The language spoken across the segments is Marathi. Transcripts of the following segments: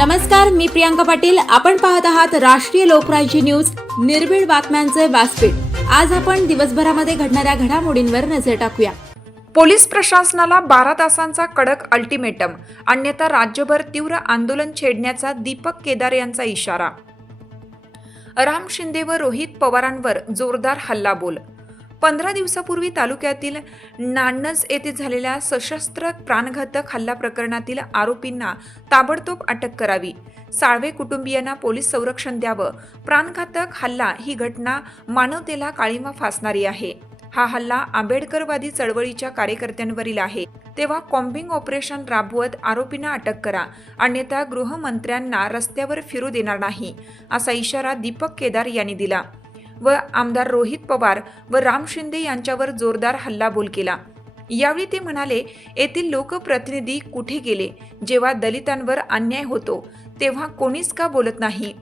नमस्कार मी प्रियांका पाटील. आपण पाहत आहात राष्ट्रीय लोकराज्य न्यूज. निर्भीड बातम्यांचे व्यासपीठ. आज आपण दिवसभरामध्ये घडणाऱ्या घडामोडींवर नजर टाकूया. पोलीस प्रशासनाला बारा तासांचा कडक अल्टिमेटम. अन्यथा राज्यभर तीव्र आंदोलन छेडण्याचा दीपक केदार यांचा इशारा. राम शिंदे व रोहित पवारांवर जोरदार हल्लाबोल. पंधरा दिवसापूर्वी तालुक्यातील नान्नज येथे झालेल्या सशस्त्र प्राणघातक हल्ला प्रकरणातील आरोपींना ताबडतोब अटक करावी. साळवे कुटुंबियांना पोलीस संरक्षण द्यावं. प्राणघातक हल्ला ही घटना मानवतेला काळीमा फासणारी आहे. हा हल्ला आंबेडकरवादी चळवळीच्या कार्यकर्त्यांवरील आहे. तेव्हा कॉम्बिंग ऑपरेशन राबवत आरोपींना अटक करा. अन्यथा गृहमंत्र्यांना रस्त्यावर फिरू देणार नाही असा इशारा दीपक केदार यांनी दिला. व आमदार रोहित पवार व राम शिंदे यांच्यावर जोरदार हल्लाबोल केला. यावेळी ते म्हणाले येथील लोकप्रतिनिधी कुठे गेले? जेव्हा दलितांवर अन्याय होतो तेव्हा कोणीच का बोलत नाही?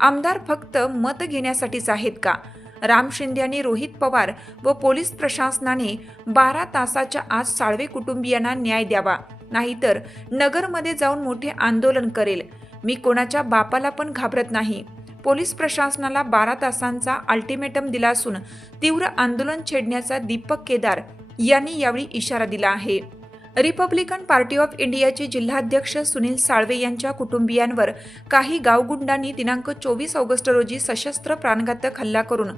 आमदार फक्त मत घेण्यासाठीच आहेत का राम शिंदे आणि रोहित पवार व पोलीस प्रशासनाने बारा तासाच्या आत साळवे कुटुंबियांना न्याय द्यावा नाहीतर नगरमध्ये जाऊन मोठे आंदोलन करेल. मी कोणाच्या बापाला पण घाबरत नाही. पोलीस प्रशासनाला बारा तासांचा अल्टिमेटम दिला असून तीव्र आंदोलन छेडण्याचा दीपक केदार यांनी यावेळी इशारा दिला आहे. रिपब्लिकन पार्टी ऑफ इंडियाचे जिल्हाध्यक्ष सुनील साळवे यांच्या कुटुंबियांवर काही गावगुंडांनी दिनांक चोवीस ऑगस्ट रोजी सशस्त्र प्राणघातक हल्ला करून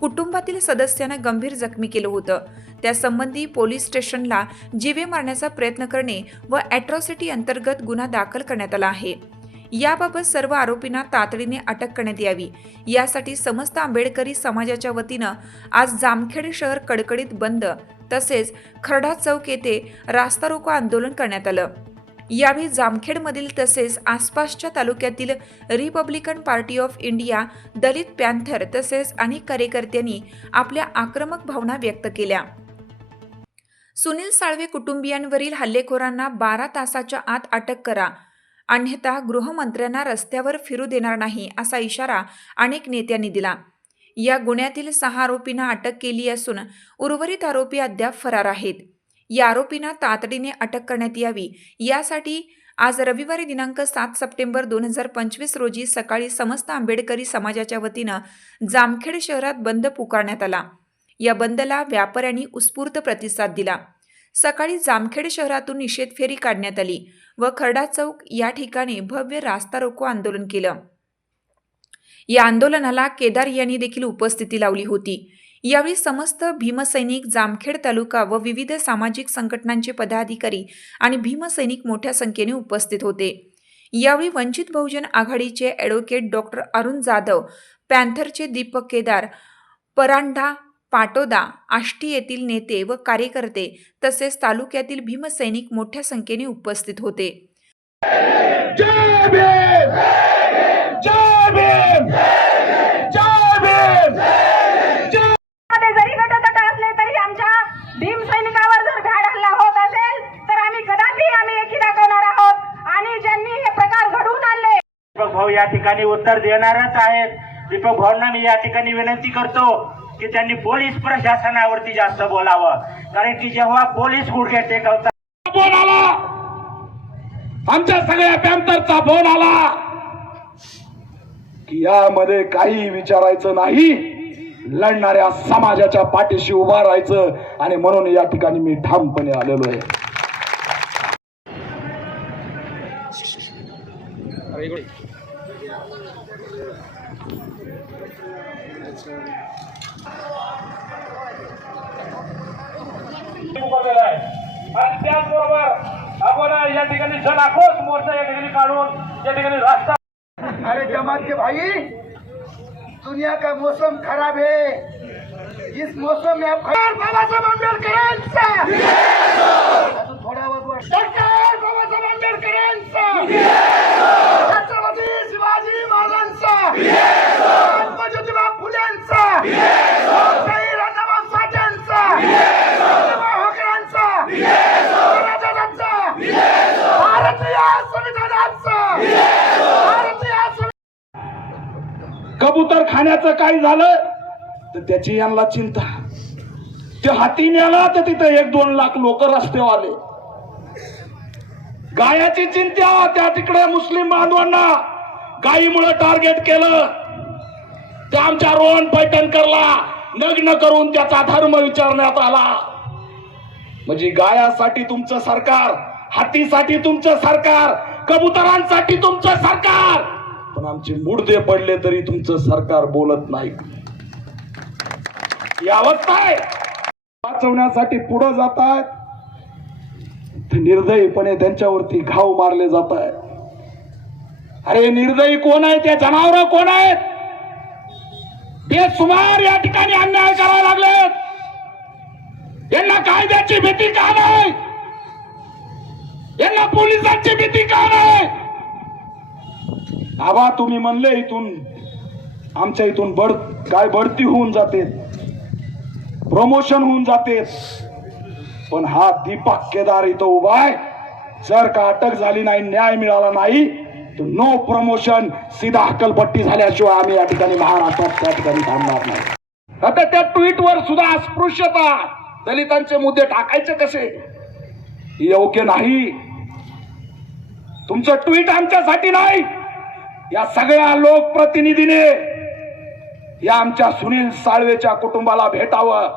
कुटुंबातील सदस्यांना गंभीर जखमी केलं होतं. त्यासंबंधी पोलीस स्टेशनला जीवे मारण्याचा प्रयत्न करणे व अॅट्रॉसिटी अंतर्गत गुन्हा दाखल करण्यात आला आहे. याबाबत सर्व आरोपींना तातडीने अटक करण्यात यावी. यासाठी समस्त आंबेडकरी समाजाच्या वतीनं आज जामखेड शहर कडकडीत बंद तसेच खरडा चौक येथे रास्ता रोको आंदोलन करण्यात आलं. यावेळी जामखेडमधील तसेच आसपासच्या तालुक्यातील Republican Party of India Dalit Panther तसेच अनेक कार्यकर्त्यांनी आपल्या आक्रमक भावना व्यक्त केल्या. सुनील साळवे कुटुंबियांवरील हल्लेखोरांना बारा तासाच्या आत अटक करा. अन्यथा गृहमंत्र्यांना रस्त्यावर फिरू देणार नाही असा इशारा अनेक नेत्यांनी दिला. या गुन्ह्यातील सहा आरोपींना अटक केली असून उर्वरित आरोपी अद्याप फरार आहेत. या आरोपींना तातडीने अटक करण्यात यावी. यासाठी आज रविवारी दिनांक सात सप्टेंबर दोन हजार पंचवीस रोजी सकाळी समस्त आंबेडकरी समाजाच्या वतीनं जामखेड शहरात बंद पुकारण्यात आला. या बंदला व्यापाऱ्यांनी उत्स्फूर्त प्रतिसाद दिला. सकाळी जामखेड शहरातून निषेध फेरी काढण्यात आली. व खरडा चौक या ठिकाणी भव्य रास्ता रोको आंदोलन केलं. या आंदोलनाला केदार यांनी देखील उपस्थिती लावली होती. यावेळी समस्त भीमसैनिक जामखेड तालुका व विविध सामाजिक संघटनांचे पदाधिकारी आणि भीमसैनिक मोठ्या संख्येने उपस्थित होते. यावेळी वंचित बहुजन आघाडीचे ॲडव्होकेट डॉक्टर अरुण जाधव पॅन्थरचे दीपक केदार परांढा पाटोदा आष्टी येथील नेते व कार्यकर्ते तसेच तालुक्यातील भीमसैनिक मोठ्या संख्येने उपस्थित होते. जय भीम जय भीम जय भीममध्ये जरी गटतट असले तरी आमच्या भीम सैनिकावर जर घाड हल्ला होत असेल तर आम्ही कदापि आम्ही एकी दाखवणार आहोत. आणि ज्यांनी हे प्रकार घडवून आणले दीपक भाऊ या ठिकाणी उत्तर देणारच आहेत. दीपक भाऊंना मी या ठिकाणी विनंती करतो की त्यांनी पोलीस प्रशासनावरती जास्त बोलावं. कारण की जेव्हा पोलीस गुडघे टेकवतात फोन आला. आमच्या सगळ्या पॅम्परचा फोन आला. की यामध्ये काही विचारायचं नाही. लढणाऱ्या समाजाच्या पाठीशी उभा राहायचं. आणि म्हणून या ठिकाणी मी ठामपणे आलेलो आहे Thank आहे. आणि त्याचबरोबर आपण या ठिकाणी जन आक्रोश मोर्चा या ठिकाणी काढून या ठिकाणी रास्ता अरे जमात के भाई दुनिया का मौसम खराब है। इस मौसम में आप बाबा साहब आंबेडकरांचा अजून थोडा आवाज डॉक्टर बाबासाहेब आंबेडकरांचा छत्रपती त्याचं काय झालं? तर त्याची यांना चिंता. ते हाती नेला तर तिथं एक दोन लाख लोक रस्त्यावर आले गायाची चिंता त्या तिकडे मुस्लिम बांधवांना गायीमुळे टार्गेट केलं. त्या आमच्या रोहन पैठणकरला लग्न करून त्याचा धर्म विचारण्यात आला. म्हणजे गायासाठी तुमचं सरकार हातीसाठी तुमचं सरकार कबुतरांसाठी तुमचं सरकार. पण आमचे मुडदे पडले तरी तुमचं सरकार बोलत नाही. ही अवस्था आहे. वाचवण्यासाठी पुढे जात आहेत निर्दयीपणे त्यांच्यावरती घाव मारले जात आहेत अरे निर्दयी कोण आहे त्या जनावर कोण आहेत? बेसुमार या ठिकाणी अन्याय करायला लागले यांना कायद्याची भीती का नाही? यांना पोलिसांची भीती का नाही? आबा तुम्ही म्हणले इथून आमच्या इथून बढ काय बढती होऊन जाते. प्रमोशन होऊन जाते. पण हा दीपक केदार इथं उभा आहे. जर का अटक झाली नाही न्याय मिळाला नाही तर नो प्रमोशन सीधा हकलपट्टी झाल्याशिवाय आम्ही या ठिकाणी महाराष्ट्रात त्या ठिकाणी थांबणार नाही. आता त्या ट्विटवर सुद्धा अस्पृश्यता दलितांचे मुद्दे टाकायचे कसे? योग्य नाही. तुमचं ट्विट आमच्यासाठी नाही. या सगळ्या लोकप्रतिनिधीने या आमच्या सुनील साळवेच्या कुटुंबाला भेटावं.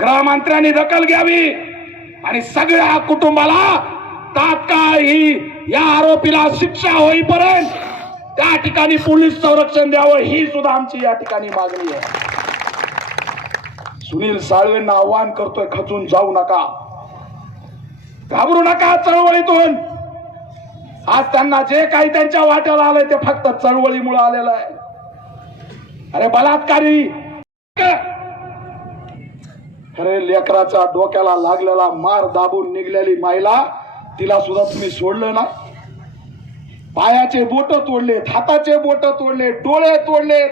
गृहमंत्र्यांनी दखल घ्यावी आणि सगळ्या कुटुंबाला तात्काळ ही या आरोपीला शिक्षा होईपर्यंत त्या ठिकाणी पोलीस संरक्षण द्यावं ही सुद्धा आमची या ठिकाणी मागणी आहे. सुनील साळवेंना आव्हान करतोय खचून जाऊ नका. घाबरू नका चळवळीतून. आज त्यांना जे काही त्यांच्या वाट्याला आलंय ते फक्त चळवळीमुळे आलेलं आहे. अरे बलात्कारी! अरे लेकराच्या डोक्याला लागलेला मार दाबून निघलेली महिला तिला सुद्धा तुम्ही सोडलं ना? पायाचे बोट तोडलेत हाताचे बोट तोडले डोळे तोडले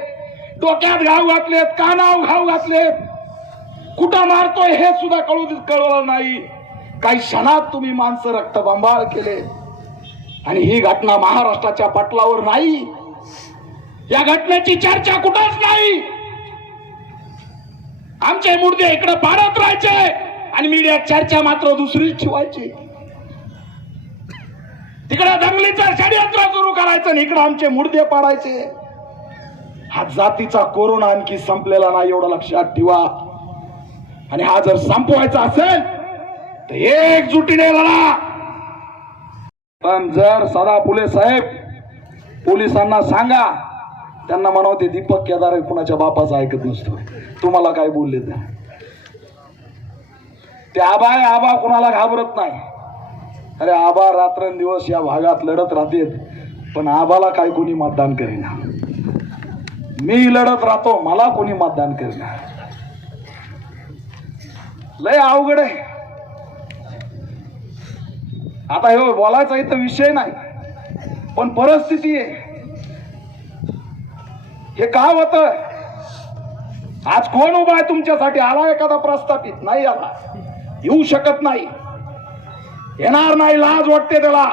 डोक्यात घाव घातलेत कानाव घाव घातलेत. कुठं मारतोय हे सुद्धा कळू कळवलं नाही. काही क्षणात तुम्ही माणसं रक्तबंबाळ केले. आणि ही घटना महाराष्ट्राच्या पटलावर नाही. या घटनेची चर्चा कुठंच नाही. आमचे मुर्दे इकडे पाडत राहायचे आणि मीडियात चर्चा मात्र दुसरीच ठेवायची. तिकडे दंगलीचं षडयंत्र सुरू करायचं आणि इकडे आमचे मुर्दे पाडायचे. हा जातीचा कोरोना आणखी संपलेला नाही एवढं लक्षात ठेवा. आणि हा जर संपवायचा असेल तर एकजुटीने लढा. पण जर सदा फुले साहेब पोलिसांना सांगा त्यांना म्हणावते दीपक केदार कुणाच्या बापाचं ऐकत नसतो. तुम्हाला काय बोलले ते? ते आबा आहे आबा कुणाला घाबरत नाही. अरे आबा रात्रंदिवस या भागात लढत राहतेत पण आबाला काय कोणी मतदान करेना. मी लढत राहतो मला कोणी मतदान करेना. लय अवघड आहे. आता हे बोलायचा इथं विषय नाही. पण परिस्थिती आहे. हे का होत? आज कोण उभा आहे तुमच्यासाठी? आला एखादा प्रस्थापित? नाही आला. येऊ शकत नाही. येणार नाही लाज वाटते त्याला.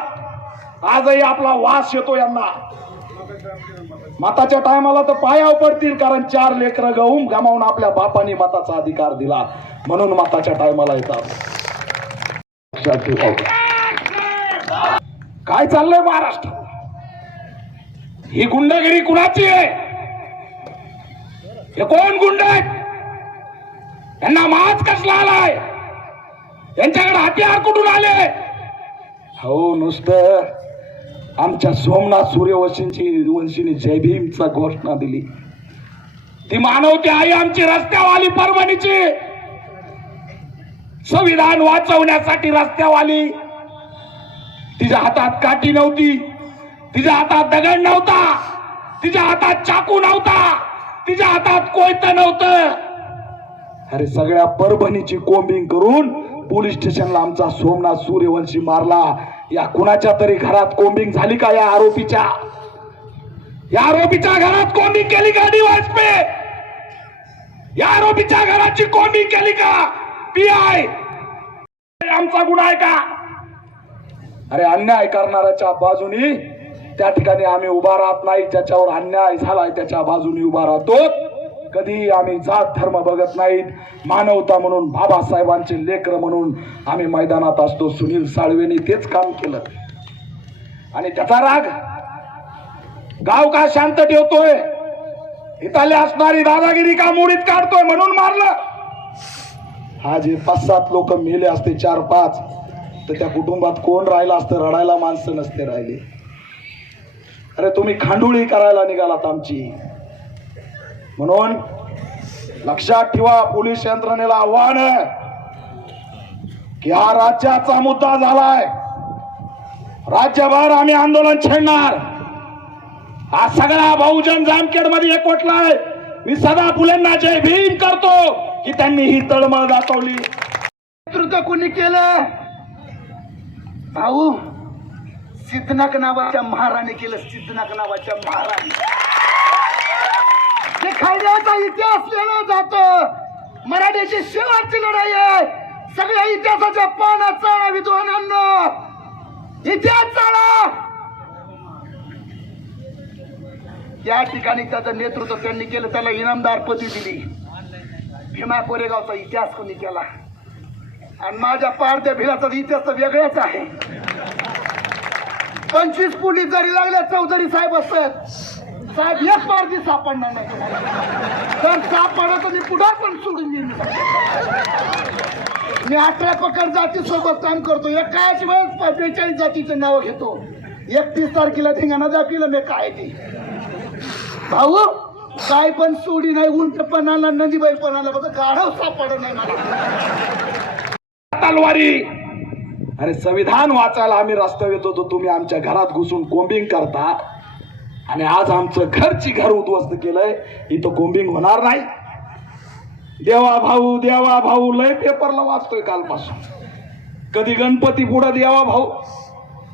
आजही आपला वास येतो यांना. मताच्या टायमाला तर पायावर पडतील कारण चार लेकरं गहूम गमावून आपल्या बापाने मताचा अधिकार दिला. म्हणून मताच्या टायमाला येतात. काय चाललंय महाराष्ट्र? ही गुंडगिरी कुणाची आहे? हे कोण गुंड आहेत? त्यांना माज कसला आलाय? त्यांच्याकडे हत्यार कुठून आले? हो नुसतं आमच्या सोमनाथ सूर्यवंशींची वंशीने जय भीमचा घोषणा दिली. ती मानवती आई आमची रस्त्यावाली परभणीची. संविधान वाचवण्यासाठी रस्त्यावाली. तिच्या हातात काठी नव्हती. तिच्या हातात दगड नव्हता. तिच्या हातात चाकू नव्हता. तिच्या हातात कोयत नव्हतं. अरे सगळ्या परभणीची कोंबिंग करून पोलीस स्टेशनला आमचा सोमनाथ सूर्यवंशी मारला. या कुणाच्या तरी घरात कोंबिंग झाली का या आरोपीच्या? या आरोपीच्या घरात कोंबिंग केली का वाजपेयी या आरोपीच्या घराची कोंबिंग केली का पी आय? आमचा गुन्हा आहे का? अरे अन्याय करणाऱ्याच्या बाजूनी त्या ठिकाणी आम्ही उभा राहत नाही ज्याच्यावर अन्याय झालाय त्याच्या बाजूनी उभा राहतो. कधी आम्ही जात धर्म बघत नाहीत. मानवता म्हणून बाबासाहेबांचे लेकर म्हणून आम्ही मैदानात असतो. सुनील साळवेने तेच काम केलं. आणि त्याचा राग गाव का शांत ठेवतोय? इथाले असणारी दादागिरी का मुडीत काढतोय म्हणून मारलं. हा जे पाच सात लोक मेले असते चार पाच तर त्या कुटुंबात कोण राहिलं असतं? रडायला माणसं नसते राहिले. अरे तुम्ही खांडुळी करायला निघालात आमची. म्हणून लक्षात ठेवा पोलीस यंत्रणेला आव्हान की हा राज्याचा मुद्दा झालाय. राज्यभर आम्ही आंदोलन छेडणार. हा सगळा बहुजन जामखेडमध्ये एकवटलाय. मी सदा फुलेंना जय भीम करतो की त्यांनी ही तळमळ दाखवली. नेतृत्व कोणी केलं? भाऊ सिद्धनाक नावाच्या महाराणी केलं सिद्धनाक नावाच्या महाराणी. ते इतिहास लिहिला जातो मराठीची शेवटची लढाई आहे. सगळ्या इतिहासाच्या पानात चाळा विद्वानांना इतिहास चाळा. या ठिकाणी त्याचं नेतृत्व त्यांनी केलं त्याला इनामदार पदवी दिली. भीमा कोरेगावचा इतिहास कोणी केला? आणि माझ्या पारत्या भिलाचा इतिहास तर वेगळाच आहे. पंचवीस पोलीस जरी लागल्या चौधरी साहेब असत साहेब एक पारती सापडणार नाही. तर सापडा तर मी पुढे पण सोडून येईन मी अठरा पकड जाती सोबत काम करतो. एकाच वेळेस बेचाळीस जातीचं नाव घेतो. एकतीस तारखेला धिंगाणा दाखविलं मी काय ते? भाऊ काय पण सोडी नाही उंट पण आला नदीबाई पण आला बघा गाढव सापड नाही मला. तलवारी. अरे संविधान वाचायला आम्ही रस्त्यावर येत होतो तुम्ही आमच्या घरात घुसून कोंबिंग करता. आणि आज आमचं घरची घर उद्ध्वस्त केलंय इथं कोंबिंग होणार नाही. देवा भाऊ देवा भाऊ लय पेपरला वाचतोय कालपासून. कधी गणपती पुढं देवा भाऊ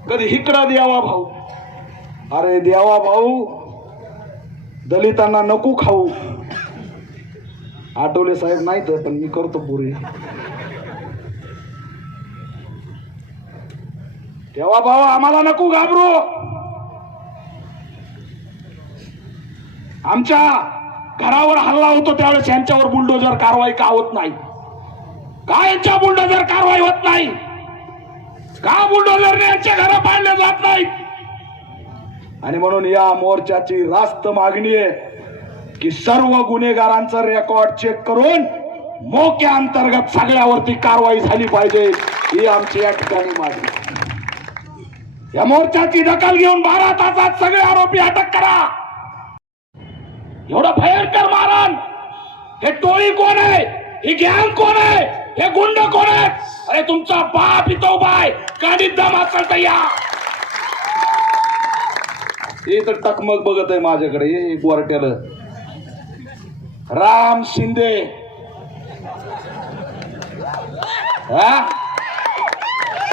कधी इकडं देवा भाऊ. अरे देवा भाऊ दलितांना नको खाऊ. आठवले साहेब नाही तर पण मी करतो पुरे. तेव्हा भावा आम्हाला नको घाबरू. आमच्या घरावर हल्ला होतो त्यावेळेस यांच्यावर बुलडोजर कारवाई का होत नाही? का यांच्या बुलडोजर कारवाई होत नाही? का बुलडोजरने यांच्या घरा पाडले जात नाही? आणि म्हणून या मोर्चाची रास्त मागणी आहे की सर्व गुन्हेगारांचं रेकॉर्ड चेक करून मोक्या अंतर्गत सगळ्यावरती कारवाई झाली पाहिजे ही आमची या ठिकाणी मागणी या मोर्चाची दखल घेऊन बारा तासात सगळे आरोपी अटक करा. एवढं भयंकर मारण हे टोळी कोण आहे? ही गॅंग कोण आहे? हे गुंड कोण आहे अरे तुमचा बाप इथं उभा आहे. गाडीत दम असेल तर या. हे तर टकमक बघत आहे माझ्याकडे. एक गोरट्याला. राम शिंदे. हा?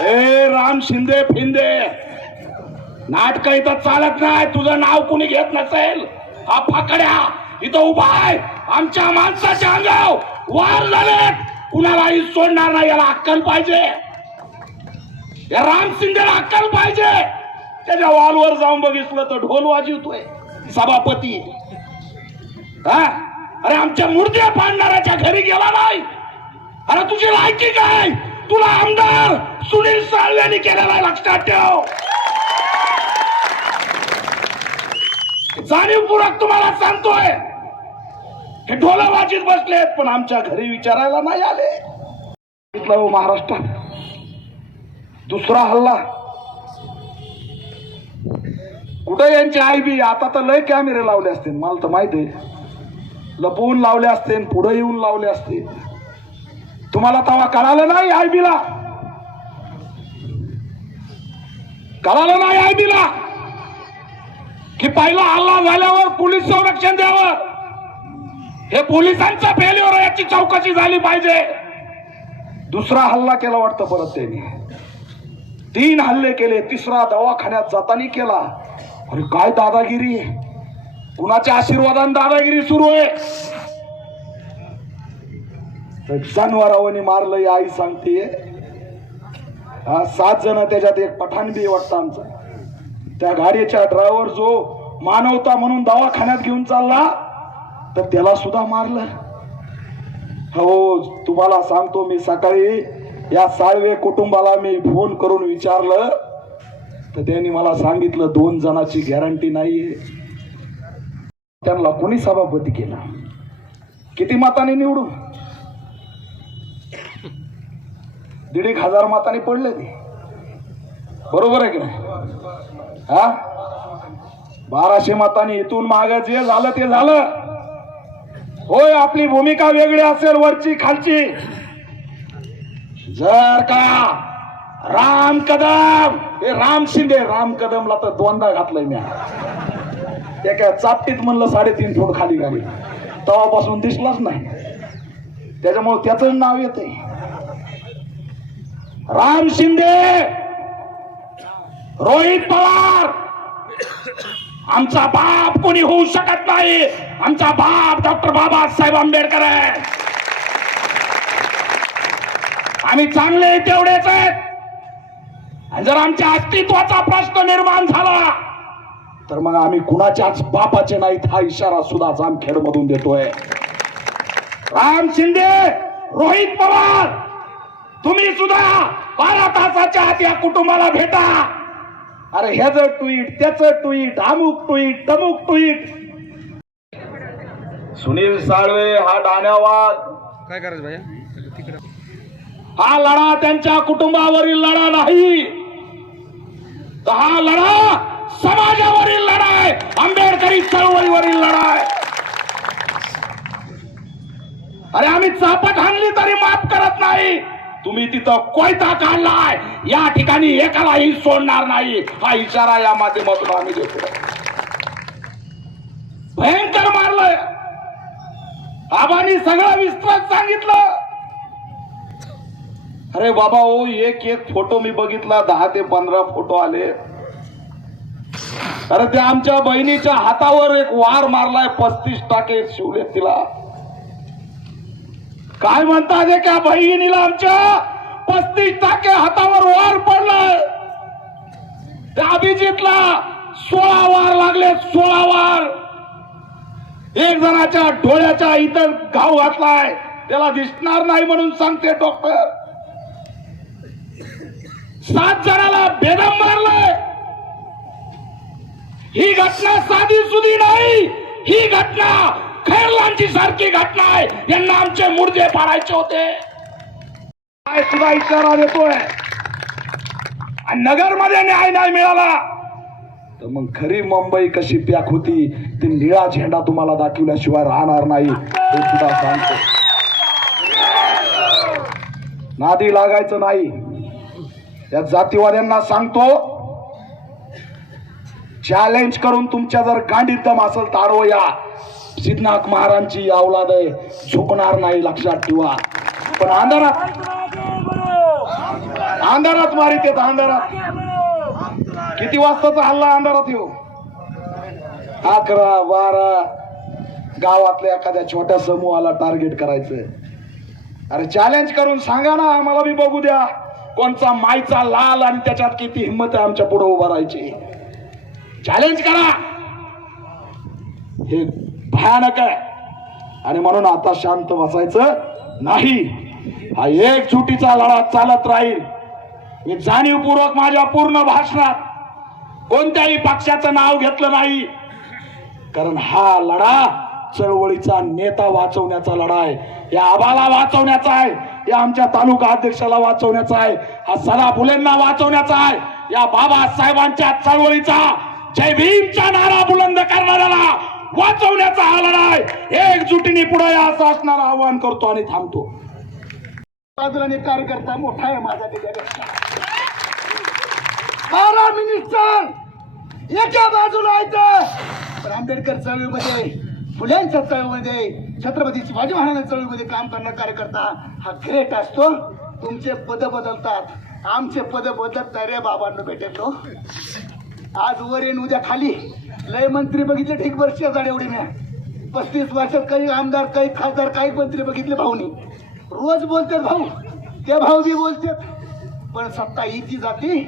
ए राम शिंदे फिंदे. नाटक इथं चालत नाही. तुझं नाव कुणी घेत नसेल? हा फाकड्या. इथं उभा आहे. आमच्या माणसाच्या अंगाव वार झाले. कुणालाही सोडणार नाही. याला अक्कल पाहिजे. या राम शिंदेला अक्कल पाहिजे. त्याच्या वॉलवर जाऊन बघितलं तर ढोल वाजवतोय. सभापती. हा? अरे आमच्या मूर्त्या पाडणाऱ्याच्या घरी गेला नाही. अरे तुझी लायकी काय? तुला आमदार सुनील साळव्यांनी केलेला आहे, लक्षात ठेव. जाणीवपूर्वक तुम्हाला सांगतोय. हे ढोला वाजीत बसलेत पण आमच्या घरी विचारायला नाही आले. हो महाराष्ट्रात. दुसरा हल्ला. कुठे यांची आई बी? आता तर लय कॅमेरे लावले असते मला तर माहीत आहे. लपवून लावले असते पुढे येऊन लावले असते तुम्हाला तवा कळालं नाही आय बीला? कळालं नाही आय बीला? की पहिला हल्ला झाल्यावर पोलीस संरक्षण द्यावं. हे पोलिसांचा फेल्युअर याची चौकशी झाली पाहिजे. दुसरा हल्ला केला वाटतं परत त्यांनी. तीन हल्ले केले तिसरा दवाखान्यात जाताना केला. अरे काय दादागिरी? कुणाच्या आशीर्वादाने दादागिरी सुरू आहे? तर मारलं आई सांगते हा सात जण त्याच्यात एक पठाण बी वाटतं आमचं. त्या गाडीच्या ड्रायव्हर जो मानवता म्हणून दवाखान्यात घेऊन चालला तर त्याला सुद्धा मारलं. हो तुम्हाला सांगतो मी सकाळी या साळवे कुटुंबाला मी फोन करून विचारलं. तर त्यांनी मला सांगितलं दोन जणाची गॅरंटी नाहीये. त्यांना कोणी सभापती केला? किती मताने निवडू दीड एक हजार मताने पडले ते. बरोबर आहे की नाही? हा? बाराशे मतांनी इथून माग जे झालं ते झालं. होय आपली भूमिका वेगळी असेल वरची खालची. जर का राम कदम हे राम शिंदे राम कदमला तर दोनदा घातलंय मी. एका चापटीत म्हणलं साडेतीन फूट खाली घाली तवापासून दिसलाच नाही. त्याच्यामुळे त्याच नाव येते राम शिंदे! रोहित पवार! आमचा बाप कोणी होऊ शकत नाही. आमचा बाप डॉक्टर बाबासाहेब आंबेडकर आहे. आम्ही चांगले तेवढेच आहेत. जर आमच्या अस्तित्वाचा प्रश्न निर्माण झाला तर मग आम्ही कुणाच्याच बापाचे नाहीत हा इशारा सुद्धा जामखेड मधून देतोय. राम शिंदे रोहित पवार! तुम्ही सुद्धा बारा तासाच्या आत या कुटुंबाला भेटा. अरे ह्याच ट्विट त्याच ट्विट अमुक ट्विट तमुक ट्विट सुनील साळवे हा डाण्यावाद. काय करायचं भैया? हा लढा त्यांच्या कुटुंबावरील लढा नाही. तर हा लढा समाजावरील लढा आहे. आंबेडकरी चळवळीवरील लढा आहे. अरे आम्ही चापट हाणली तरी माफ करत नाही. तुम्ही तिथं कोयता काढलाय. या ठिकाणी एकालाही सोडणार नाही. हा इशारा या माध्यमातून आम्ही देतो. भयंकर मारलंय. बाबानी सगळं विस्तृत सांगितलं. अरे बाबा ओ एक एक फोटो मी बघितला. दहा ते पंधरा फोटो आले. अरे ते आमच्या बहिणीच्या हातावर एक वार मारलाय. पस्तीस टाके शिवले तिला. काय म्हणतात हे का बहिणीला आमच्या पस्तीस टाके हातावर वार पडलाय. त्या अभिजितला सोळा वार लागले सोळा वार. एक जणाच्या डोळ्याच्या इतर घाव घातलाय. त्याला दिसणार नाही म्हणून सांगते डॉक्टर सात जणाला बेदम मारलाय. ही घटना साधी सुधी नाही. ही घटना खैरलांची सारखी घटना आहे. यांना आमचे मुर्दे पाडायचे होते. काय सुद्धा इशारा देतोय नगरमध्ये न्याय नाही मिळाला. तर मग खरी मुंबई कशी पॅक होती? ते निळा झेंडा तुम्हाला दाखवल्याशिवाय राहणार नाही. हे सुद्धा सांगतो. नादी लागायचं नाही. या जातीवाद्यांना सांगतो. चॅलेंज करून तुमच्या जर गांडीतम असेल तर या. सिद्धनाथ महाराजांची अवलाद आहे झुकणार नाही लक्षात ठेवा. पण अंधारात अंधारात मारित येत अंधारात. किती वाजताचा हल्ला अंधारात येऊ? अकरा बारा. गावातल्या एखाद्या छोट्या समूहाला टार्गेट करायचं अरे चॅलेंज करून सांगा ना आम्हाला बी बघू द्या. कोणचा मायचा लाल आणि त्याच्यात किती हिंमत आहे आमच्या पुढे उभा राहायची. चॅलेंज करा. हे भयानक आहे. आणि म्हणून आता शांत बसायचं नाही. हा एक चुटीचा लढा चालत राहील. मी जाणीवपूर्वक माझ्या पूर्ण भाषणात कोणत्याही पक्षाचं नाव घेतलं नाही. कारण हा लढा चळवळीचा नेता वाचवण्याचा लढा आहे. या आबाला वाचवण्याचा आहे. या आमच्या तालुका अध्यक्षाला वाचवण्याचा आहे. हा सदा फुलेंना वाचवण्याचा आहे. या बाबासाहेबांच्या चळवळीचा जय भीमचा नारा बुलंद करणाऱ्याला वाचवण्याचा हा लढा आहे एकजुटीने पुढे या असं असणारं आवाहन करतो आणि थांबतो. बाजूला कार्यकर्ता मोठा आहे माझा त्याच्यापेक्षा बारा मिनिस्टर एका बाजूला येत आंबेडकर चळवळीमध्ये फुल्यांच्या चळवळीमध्ये छत्रपती शिवाजी महाराजांच्या चळवळीमध्ये काम करणारा कार्यकर्ता हा ग्रेट असतो. तुमचे पद बदलतात. आमचे पद बदलत नाही रे बाबांना भेटेल आज वर येऊन उद्या खाली. लय मंत्री बघितले ठीक झाड एवढी मी पस्तीस वर्षात काही आमदार काही खासदार काही मंत्री बघितले भाऊनी. रोज बोलतात भाऊ. ते भाऊ बी बोलतात. पण सत्ता इथे जाते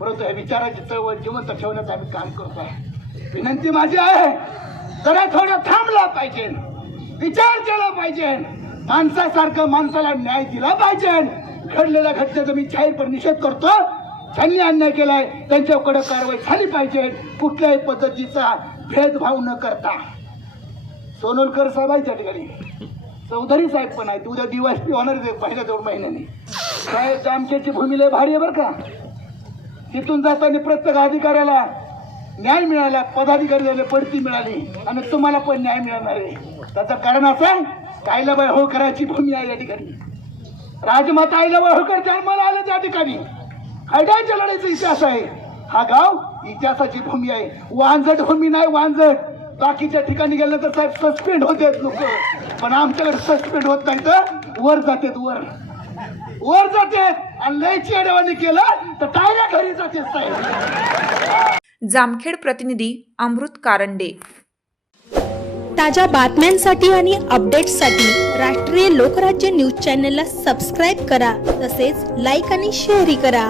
परंतु ह्या विचाराची चळवळ जिवंत ठेवण्याचं आम्ही काम करतोय विनंती माझी आहे जरा थोडं थांबला पाहिजे. विचार केला पाहिजे. माणसासारखं माणसाला न्याय दिला पाहिजे. घडलेल्या घटनेचा मी जाहीरपणे निषेध करतो. ज्यांनी अन्याय केलाय त्यांच्याकडे कारवाई झाली पाहिजे. कुठल्याही पद्धतीचा भेदभाव न करता. सोनोलकर साहेब आहे त्या ठिकाणी. चौधरी साहेब पण आहेत. उद्या दिवस पी होणार पहिल्या दोन महिन्यांनी. साहेब जामखेडची भूमी लय भारी आहे बरं का. तिथून जाताना प्रत्येक अधिकाऱ्याला न्याय मिळाला पदाधिकारी झाले पडती मिळाली आणि तुम्हाला पण न्याय मिळणार आहे. त्याचं कारण असं आहे कायलाबाई होळकराची भूमी आहे या ठिकाणी. राजमाता आईलाबाई होळकर जन्माला आलं त्या ठिकाणी. खैड्यांच्या लढाईचा इतिहास आहे. हा गाव इतिहासाची भूमी आहे. वांजट भूमी नाही वांजट बाकीच्या ठिकाणी गेलं तर साहेब सस्पेंड होते लोक. पण आमच्याकडे सस्पेंड होत नाही तर वर जातात वर. वर जातात. आणि लय चेडवाने केलं तर डायरेक्ट घरी जाते साहेब. जामखेड प्रतिनिधी अमृत कारंडे. ताज्या बातम्यांसाठी आणि अपडेट्ससाठी राष्ट्रीय लोकराज्य न्यूज चॅनलला सबस्क्राईब करा. तसेच लाईक आणि शेअरही करा.